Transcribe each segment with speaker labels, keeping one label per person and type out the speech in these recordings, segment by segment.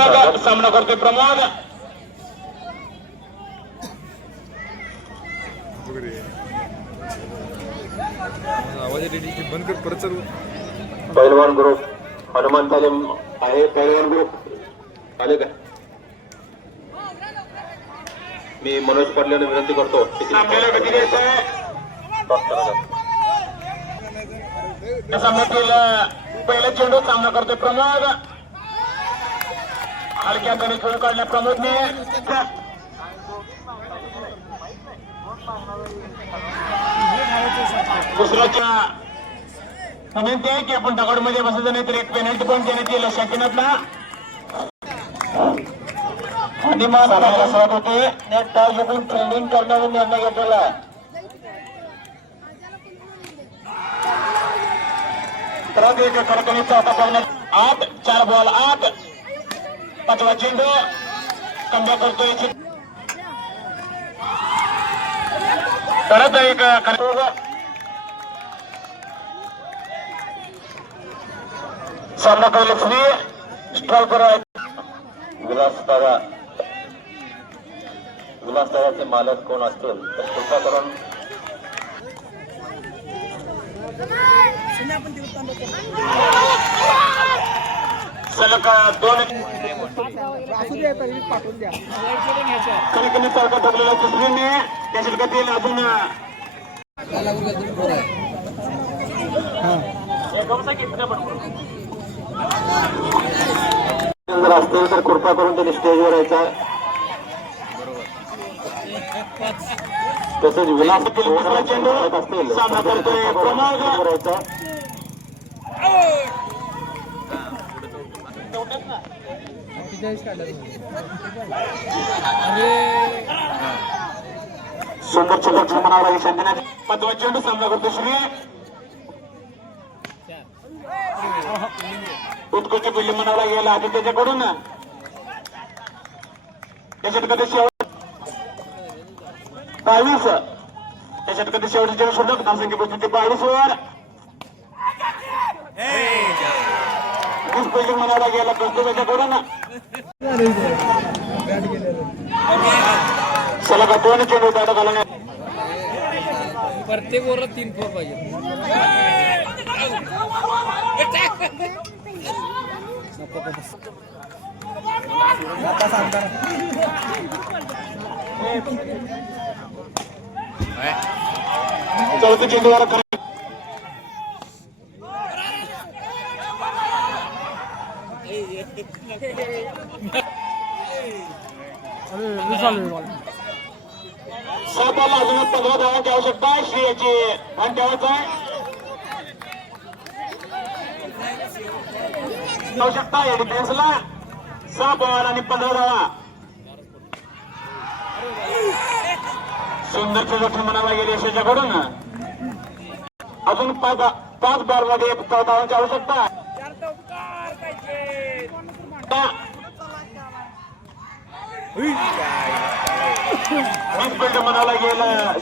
Speaker 1: शिल्लक सामना करतोय प्रमोद.
Speaker 2: बंद कर परत चालू.
Speaker 3: पैलवान ग्रुप हनुमान तालीम आहे पैलवान ग्रुप. आले का? मी मनोज पडल्याने विनंती करतो.
Speaker 1: पहिला चेंडू सामना करतोय प्रमोद. हलक्या हाताने खेळून काढल्या प्रमोदने. दुसऱ्याच्या विनंती आहे की आपण दगडमध्ये बसायचं नाही तर एक पेनल्टी पण देण्यात येईल शकीनातला आणि मग स्वागत होते. नेट टॉस जिंकून ट्रेनिंग करण्याचा निर्णय घेतलेला आहे. परत एक कडकडीचा आता करण्यात आठ चार बॉल आठ पाचवा चेंडू कंबा करतोय. परत एक कडक- सामना करेल फ्री स्ट्रायकर आहे
Speaker 3: विलासदादा विलासदादाचे मालक कोण असतील? तर कृपा करून.
Speaker 1: आपण सलग दोन कणकणी सारखा ठरलेला दुसरीने त्या शिल्कातील अजून
Speaker 3: जर असतील तर कृपा करून त्यांनी स्टेजवर यायचं. तसेच विलास असतील
Speaker 1: सामना करतोय. सुंदर चेंडू मनावर आली शांतीनाथ पाचवा चेंडू सामना करतो श्री उत्कृष्ट पिल्ली मनावला गेला आधी त्याच्याकडून त्याच्यात कधी शेवट बावीस त्याच्यात कधी शेवटचे चेंडू धावसंख्या पोहोचली बावीस वर पिल्ली मनावला गेला कसतो त्याच्याकडून सलग दोन चेंडू दादा घालण्यात
Speaker 4: प्रत्येक ओव्हरला तीन फोर पाहिजे
Speaker 1: चौथं चेंडूवर सहा बॉल अजून पंधरा धावांची आवश्यकता आहे श्री याची भान ठेवायचं आहे आवश्यकता आहे डिफेन्सला सहा बॉल आणि पंधरा धावा सुंदर चेंडू म्हणायला गेली यशाच्याकडून अजून पाच पाच बॉलमध्ये धावांची आवश्यकता आहे. गेलं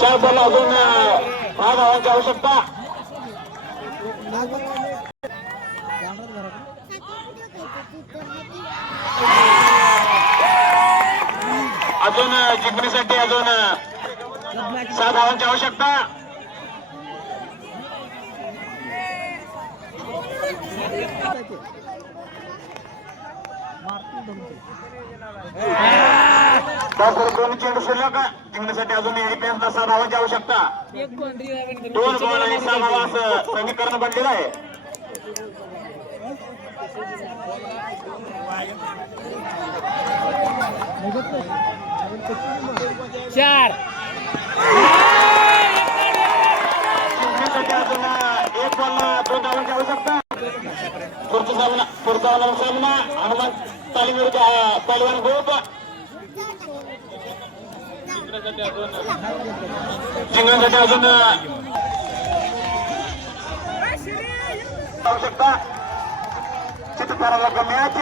Speaker 1: चार अजून दहा धावांची आवश्यकता अजून जिंकण्यासाठी अजून सहा धावांची आवश्यकता त्यानंतर दोन चेंडू शिल्लक जिंकण्यासाठी अजून डिफेन्सला सहा धावांची आवश्यकता
Speaker 4: एक
Speaker 1: दोन बॉल आणि सहा धावा असं समीकरण बनलेलं आहे.
Speaker 4: चार
Speaker 1: जिंकण्यासाठी अजून एक बॉल दोन धावांची आवश्यकता पुढचा सामना पुढचा सामना. हनुमान तालीम पैलवान ग्रुप जिंकण्यासाठी अजून आवश्यकता चित्रकाराला मॅच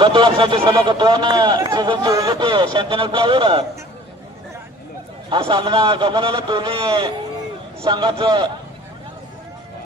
Speaker 1: गत वर्षाचे सभागत्वान सीझनचे विजेते शांतनल प्लावर हा सामना गमवलेला दोन्ही संघाचं